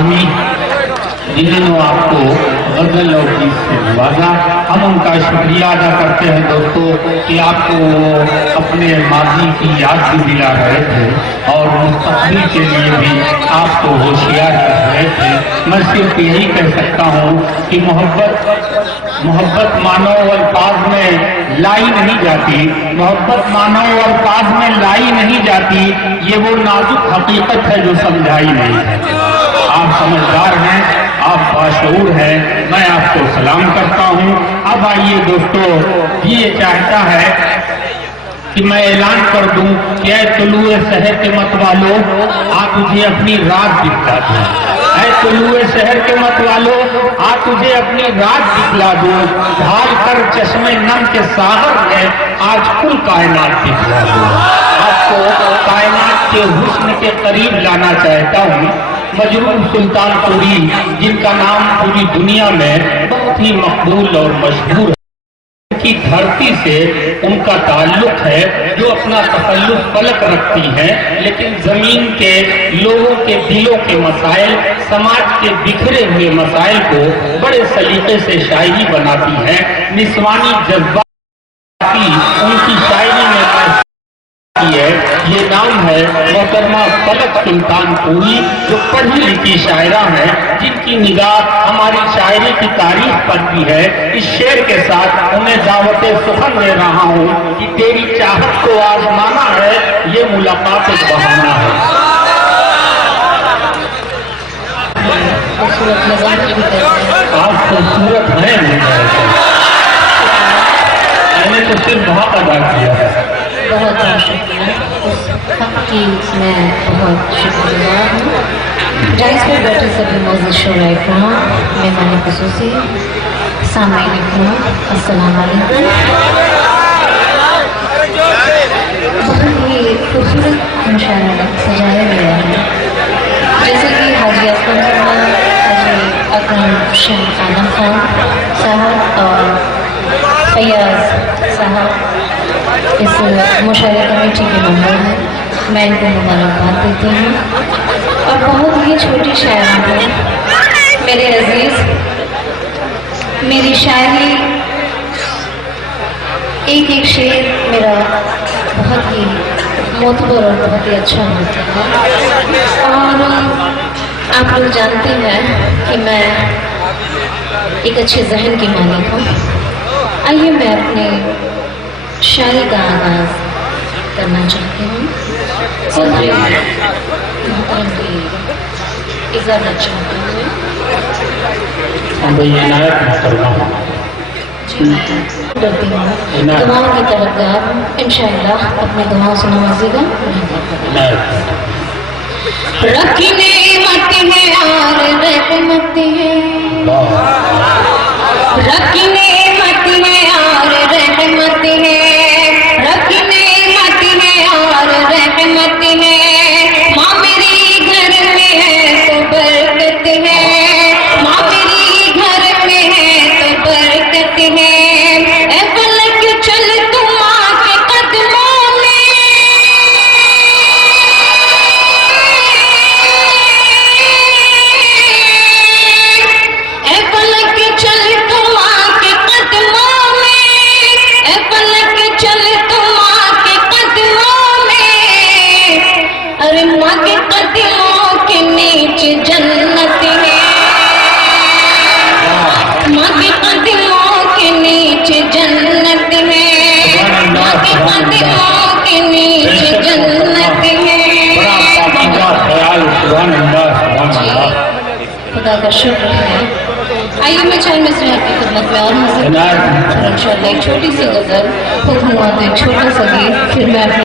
حامی جنہوں نے آپ کو غزل اور گیت سے نوازا، ہم ان کا شکریہ ادا کرتے ہیں دوستوں کہ آپ کو اپنے ماضی کی یاد بھی دلا رہے تھے اور مستقبل کے لیے بھی آپ کو ہوشیار کر رہے تھے۔ میں صرف یہی کہہ سکتا ہوں کہ محبت مانو الفاظ میں لائی نہیں جاتی، محبت مانو الفاظ میں لائی نہیں جاتی، یہ وہ نازک حقیقت ہے جو سمجھائی نہیں ہے۔ آپ سمجھدار ہیں، آپ باشعور ہیں، میں آپ کو سلام کرتا ہوں۔ اب آئیے دوستو، یہ چاہتا ہے کہ میں اعلان کر دوں کہ اے طلوع سحر کے مت والو، آپ تجھے اپنی رات دکھلا دوں۔ اے طلوع سحر کے مت والو، آپ تجھے اپنی رات دکھلا دوں۔ ڈھال کر چشمے نم کے ساغر میں آج کل کائنات دکھلا دوں۔ آپ کو کائنات کے حسن کے قریب لانا چاہتا ہوں۔ مجروح سلطان پوری، جن کا نام پوری دنیا میں بہت ہی مقبول اور مشہور ہے، کی دھرتی سے ان کا تعلق ہے، جو اپنا تخلص فلک رکھتی ہیں، لیکن زمین کے لوگوں کے دلوں کے مسائل، سماج کے بکھرے ہوئے مسائل کو بڑے سلیقے سے شاعری بناتی ہیں۔ نسوانی جذبات ان کی شاعری میں ہے۔ یہ نام ہے محترمہ فلک سلطان پوری، جو پڑھی لکھی شاعرہ ہیں، جن کی نگاہ ہماری شاعری کی تاریخ پر بھی ہے۔ اس شعر کے ساتھ انہیں دعوت سخن دے رہا ہوں کہ تیری چاہت کو آزمانا ہے، یہ ملاقات ایک بہانہ ہے۔ آپ خوبصورت ہیں، میں نے تو صرف بہت ادا کیا ہے۔ بہت بہت شکریہ، اس حق کی میں بہت شکریہ ہوں۔ ڈائس پر بیٹھے سبھی معزز شعراء کرام، مہمان خصوصی، سامعین کرام، السلام علیکم۔ بہت ہی خوبصورت مشاعرہ سجایا گیا ہے، جیسے کہ حاجی اسلم صاحب، حاجی اکرم شیخ عالم خان صاحب اور فیاض صاحب اس مشاعرہ کمیٹی کے ممبر ہیں، میں ان کو مبارکباد دیتی ہوں۔ اور بہت ہی چھوٹی شاعرہ ہیں میرے عزیز، میری شاعری ایک ایک شعر میرا بہت ہی معتبر اور بہت ہی اچھا ہوتا ہے، اور آپ لوگ جانتے ہیں کہ میں ایک اچھے ذہن کی مالک ہوں۔ آئیے میں اپنے شاعری کا آغاز کرنا چاہتی ہوں۔ محترم کی اجازت چاہتی ہوں۔ جی ڈرتی ہوں، دعاؤں کی طلبگار، انشاءاللہ اپنی دعاؤں سے نوازے گا۔ رکھنے مت ہے اور رحمت ہے، رکھنے مت ہے اور رحمت ہے، رکھنے مت ہے اور رحمت ہے، ماں میری گھر میں ہے تو برکت ہے، ماں میری گھر میں ہے تو برکت ہے، اے فلک چل تو ماں کے قدموں میں، اے فلک چل تو ماں کے قدموں میں، اے فلک چل تو ماں کے قدموں میں، ارے ماں کے قدموں کے نیچے جنت ہے، ماں کے قدموں کے نیچے جنت ہے، ماں کے قدموں کے نیچے جنت ہے۔ خدا کا شکر ہے۔ آئیے میں چند مصرع کی خدمت میں اور حاضر ہوں، انشاءاللہ ایک چھوٹی سی غزل، حکم ہوا تو ایک چھوٹا سا گیت، پھر میں